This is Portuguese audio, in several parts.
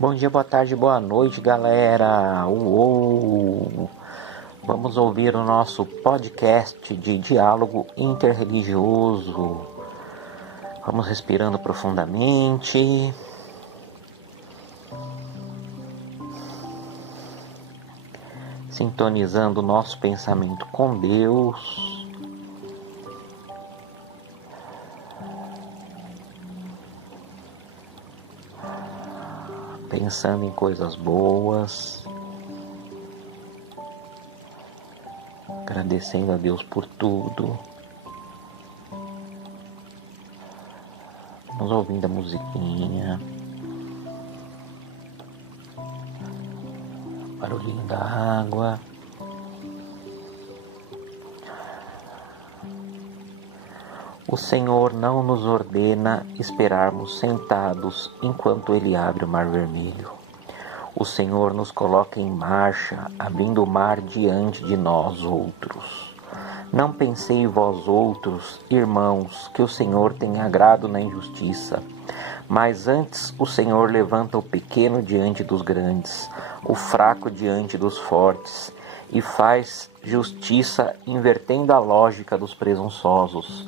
Bom dia, boa tarde, boa noite, galera. Uou! Vamos ouvir o nosso podcast de diálogo interreligioso. Vamos respirando profundamente. Sintonizando o nosso pensamento com Deus. Pensando em coisas boas, agradecendo a Deus por tudo, nos ouvindo a musiquinha, barulhinho da água. O Senhor não nos ordena esperarmos sentados enquanto Ele abre o mar vermelho. O Senhor nos coloca em marcha, abrindo o mar diante de nós outros. Não pensei vós outros, irmãos, que o Senhor tem agrado na injustiça, mas antes o Senhor levanta o pequeno diante dos grandes, o fraco diante dos fortes, e faz justiça invertendo a lógica dos presunçosos.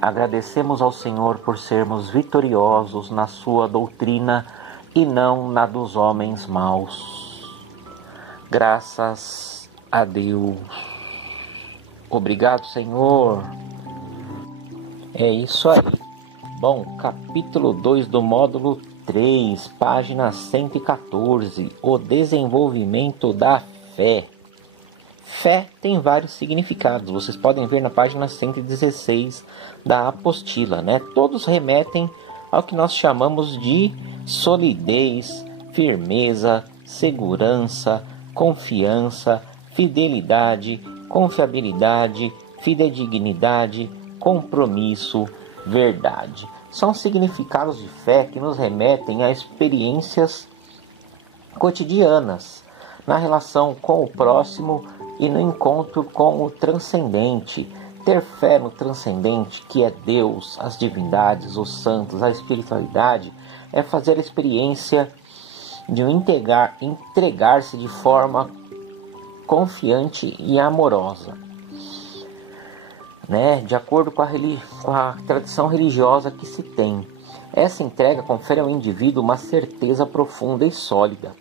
Agradecemos ao Senhor por sermos vitoriosos na sua doutrina e não na dos homens maus. Graças a Deus. Obrigado, Senhor. É isso aí. Bom, capítulo 2 do módulo 3, página 114. O desenvolvimento da fé. Fé tem vários significados, vocês podem ver na página 116 da apostila, né? Todos remetem ao que nós chamamos de solidez, firmeza, segurança, confiança, fidelidade, confiabilidade, fidedignidade, compromisso, verdade. São significados de fé que nos remetem a experiências cotidianas, na relação com o próximo e no encontro com o transcendente. Ter fé no transcendente, que é Deus, as divindades, os santos, a espiritualidade, é fazer a experiência de entregar-se de forma confiante e amorosa, né? De acordo com a tradição religiosa que se tem. Essa entrega confere ao indivíduo uma certeza profunda e sólida.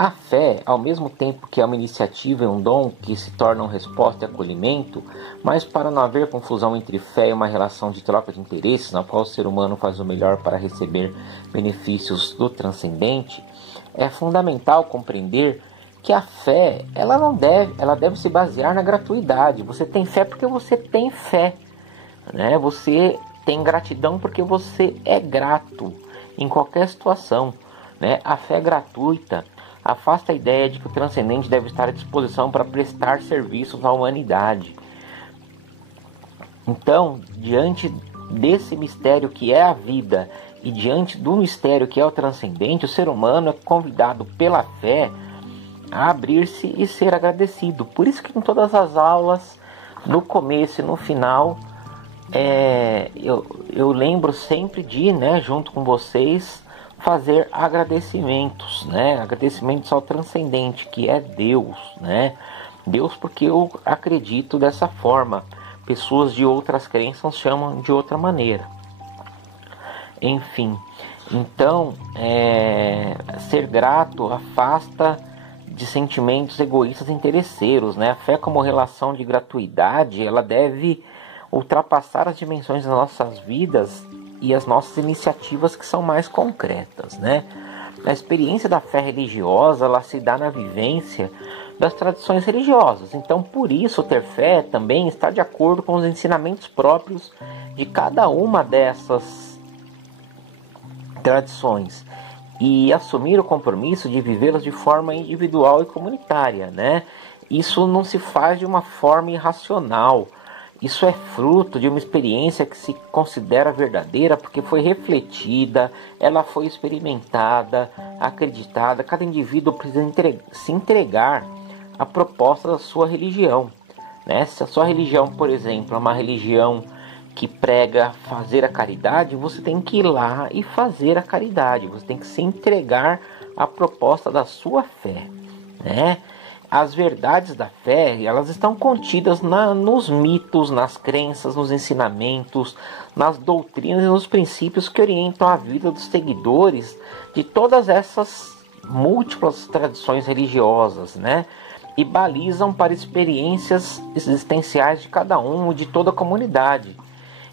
A fé, ao mesmo tempo que é uma iniciativa e um dom que se tornam resposta e acolhimento, mas para não haver confusão entre fé e uma relação de troca de interesses, na qual o ser humano faz o melhor para receber benefícios do transcendente, é fundamental compreender que a fé, ela deve se basear na gratuidade. Você tem fé porque você tem fé, né? Você tem gratidão porque você é grato em qualquer situação, né? A fé gratuita afasta a ideia de que o transcendente deve estar à disposição para prestar serviços à humanidade. Então, diante desse mistério que é a vida e diante do mistério que é o transcendente, o ser humano é convidado pela fé a abrir-se e ser agradecido. Por isso que em todas as aulas, no começo e no final, eu lembro sempre de, né, junto com vocês, fazer agradecimentos, né? Agradecimentos ao transcendente, que é Deus, né? Deus, porque eu acredito dessa forma. Pessoas de outras crenças chamam de outra maneira. Enfim, então, ser grato afasta de sentimentos egoístas e interesseiros, né? A fé como relação de gratuidade, ela deve ultrapassar as dimensões das nossas vidas e as nossas iniciativas que são mais concretas, né? A experiência da fé religiosa, ela se dá na vivência das tradições religiosas. Então, por isso, ter fé também está de acordo com os ensinamentos próprios de cada uma dessas tradições e assumir o compromisso de vivê-las de forma individual e comunitária, né? Isso não se faz de uma forma irracional. Isso é fruto de uma experiência que se considera verdadeira porque foi refletida, ela foi experimentada, acreditada. Cada indivíduo precisa se entregar à proposta da sua religião, né? Se a sua religião, por exemplo, é uma religião que prega fazer a caridade, você tem que ir lá e fazer a caridade. Você tem que se entregar à proposta da sua fé, né? As verdades da fé, elas estão contidas nos mitos, nas crenças, nos ensinamentos, nas doutrinas e nos princípios que orientam a vida dos seguidores de todas essas múltiplas tradições religiosas, né? E balizam para experiências existenciais de cada um e de toda a comunidade.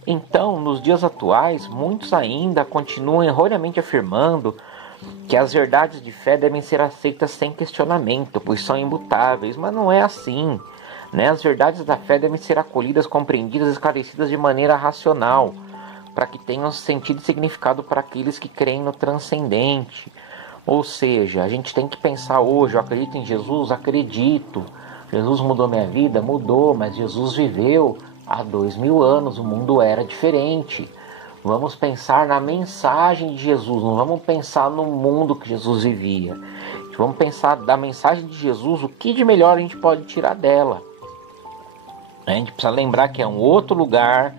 Então, nos dias atuais, muitos ainda continuam erroneamente afirmando que as verdades de fé devem ser aceitas sem questionamento, pois são imutáveis, mas não é assim, né? As verdades da fé devem ser acolhidas, compreendidas e esclarecidas de maneira racional, para que tenham sentido e significado para aqueles que creem no transcendente. Ou seja, a gente tem que pensar hoje: eu acredito em Jesus? Acredito. Jesus mudou minha vida? Mudou, mas Jesus viveu há 2000 anos, o mundo era diferente. Vamos pensar na mensagem de Jesus, não vamos pensar no mundo que Jesus vivia. Vamos pensar da mensagem de Jesus, o que de melhor a gente pode tirar dela. A gente precisa lembrar que é um outro lugar,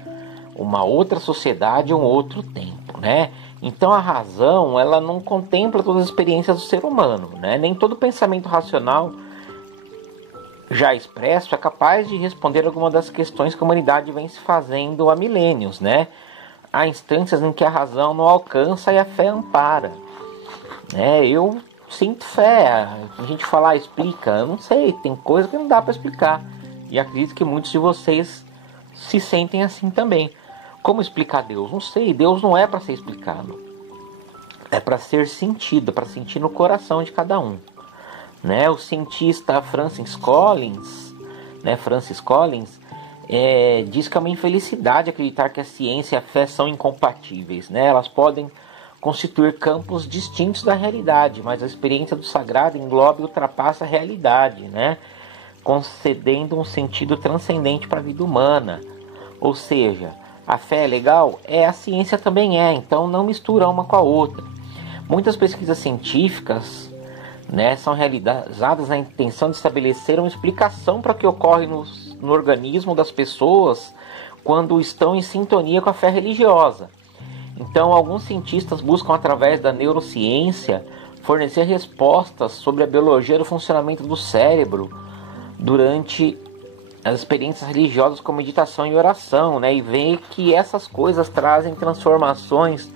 uma outra sociedade, um outro tempo, né? Então a razão, ela não contempla todas as experiências do ser humano, né? Nem todo pensamento racional já expresso é capaz de responder alguma das questões que a humanidade vem se fazendo há milênios, né? Há instâncias em que a razão não alcança e a fé ampara. Eu sinto fé. A gente falar explica, eu não sei, tem coisa que não dá para explicar. E acredito que muitos de vocês se sentem assim também. Como explicar Deus? Não sei, Deus não é para ser explicado. É para ser sentido, para sentir no coração de cada um. O cientista Francis Collins, diz que é uma infelicidade acreditar que a ciência e a fé são incompatíveis, né? Elas podem constituir campos distintos da realidade, mas a experiência do sagrado engloba e ultrapassa a realidade, né? Concedendo um sentido transcendente para a vida humana. Ou seja, a fé é legal? A ciência também é, então não mistura uma com a outra. Muitas pesquisas científicas, são realizadas na intenção de estabelecer uma explicação para o que ocorre no organismo das pessoas quando estão em sintonia com a fé religiosa. Então, alguns cientistas buscam, através da neurociência, fornecer respostas sobre a biologia do funcionamento do cérebro durante as experiências religiosas como meditação e oração, e ver que essas coisas trazem transformações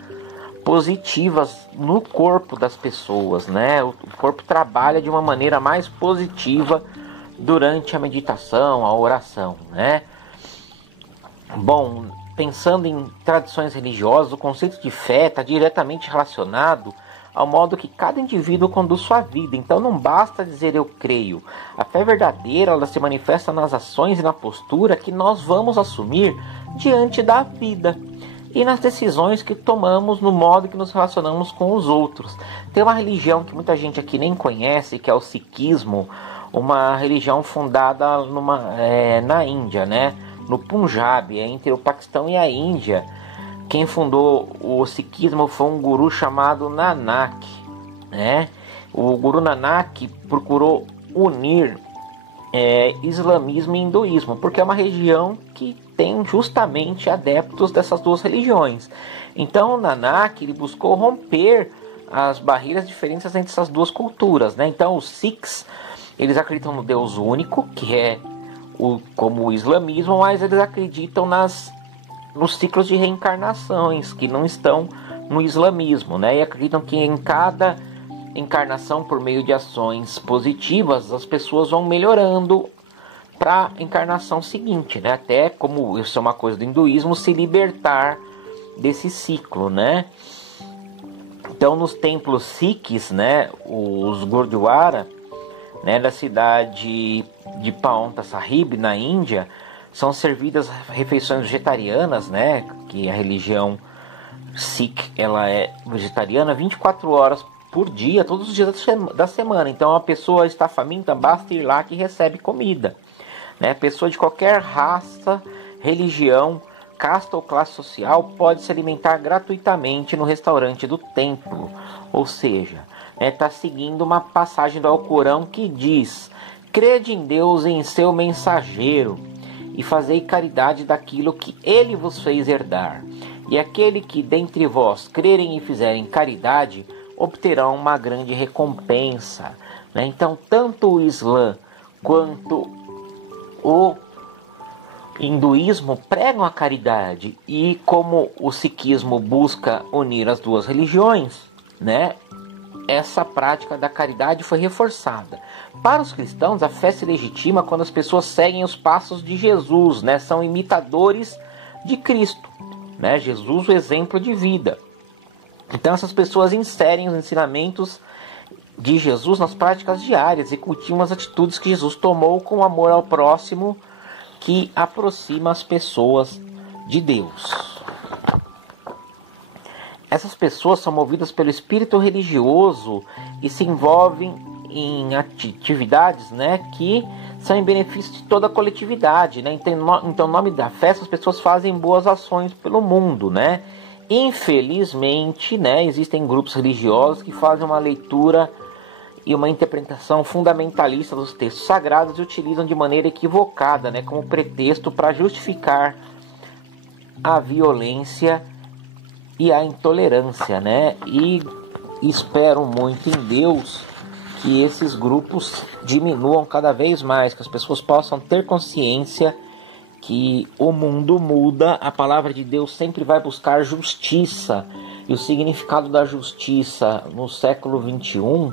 positivas no corpo das pessoas, O corpo trabalha de uma maneira mais positiva durante a meditação, a oração, Bom, pensando em tradições religiosas, o conceito de fé está diretamente relacionado ao modo que cada indivíduo conduz sua vida. Então não basta dizer eu creio. A fé verdadeira, ela se manifesta nas ações e na postura que nós vamos assumir diante da vida e nas decisões que tomamos, no modo que nos relacionamos com os outros. Tem uma religião que muita gente aqui nem conhece, que é o Sikhismo, uma religião fundada na Índia, no Punjab, entre o Paquistão e a Índia. Quem fundou o Sikhismo foi um guru chamado Nanak, O guru Nanak procurou unir islamismo e hinduísmo, porque é uma religião que tem justamente adeptos dessas duas religiões. Então Nanak, ele buscou romper as barreiras diferentes entre essas duas culturas, Então os Sikhs, eles acreditam no Deus único, que é como o islamismo, mas eles acreditam nos ciclos de reencarnações, que não estão no islamismo, E acreditam que em cada encarnação, por meio de ações positivas, as pessoas vão melhorando para a encarnação seguinte, Até, como isso é uma coisa do hinduísmo, se libertar desse ciclo, Então, nos templos sikhs, os Gurdwara, da cidade de Paonta Sahib, na Índia, são servidas refeições vegetarianas, que a religião Sikh, ela é vegetariana 24 horas por dia, todos os dias da semana. Então a pessoa está faminta, basta ir lá que recebe comida. Pessoa de qualquer raça, religião, casta ou classe social pode se alimentar gratuitamente no restaurante do templo. Ou seja, está seguindo uma passagem do Alcorão que diz: crede em Deus e em seu mensageiro, e fazei caridade daquilo que ele vos fez herdar. E aquele que dentre vós crerem e fizerem caridade, obterão uma grande recompensa. Né? Então, tanto o Islã quanto o hinduísmo pregam a caridade, e como o sikhismo busca unir as duas religiões, né, essa prática da caridade foi reforçada. Para os cristãos, a fé se legitima quando as pessoas seguem os passos de Jesus, né, são imitadores de Cristo, né, Jesus, o exemplo de vida. Então essas pessoas inserem os ensinamentos de Jesus nas práticas diárias e cultivam as atitudes que Jesus tomou com amor ao próximo, que aproxima as pessoas de Deus. Essas pessoas são movidas pelo espírito religioso e se envolvem em atividades, né, que são em benefício de toda a coletividade. Né? Então, em nome da fé, essas pessoas fazem boas ações pelo mundo. Né? Infelizmente, né, existem grupos religiosos que fazem uma leitura e uma interpretação fundamentalista dos textos sagrados e utilizam de maneira equivocada, né, como pretexto para justificar a violência e a intolerância, né? E espero muito em Deus que esses grupos diminuam cada vez mais, que as pessoas possam ter consciência que o mundo muda, a palavra de Deus sempre vai buscar justiça, e o significado da justiça no século XXI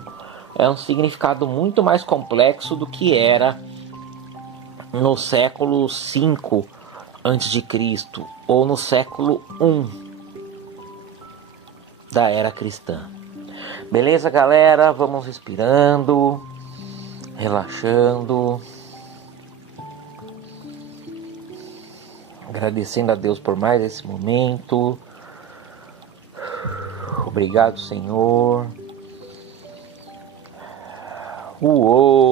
é um significado muito mais complexo do que era no século V a.C. ou no século I da era cristã. Beleza, galera? Vamos respirando, relaxando, agradecendo a Deus por mais esse momento. Obrigado, Senhor. Uou!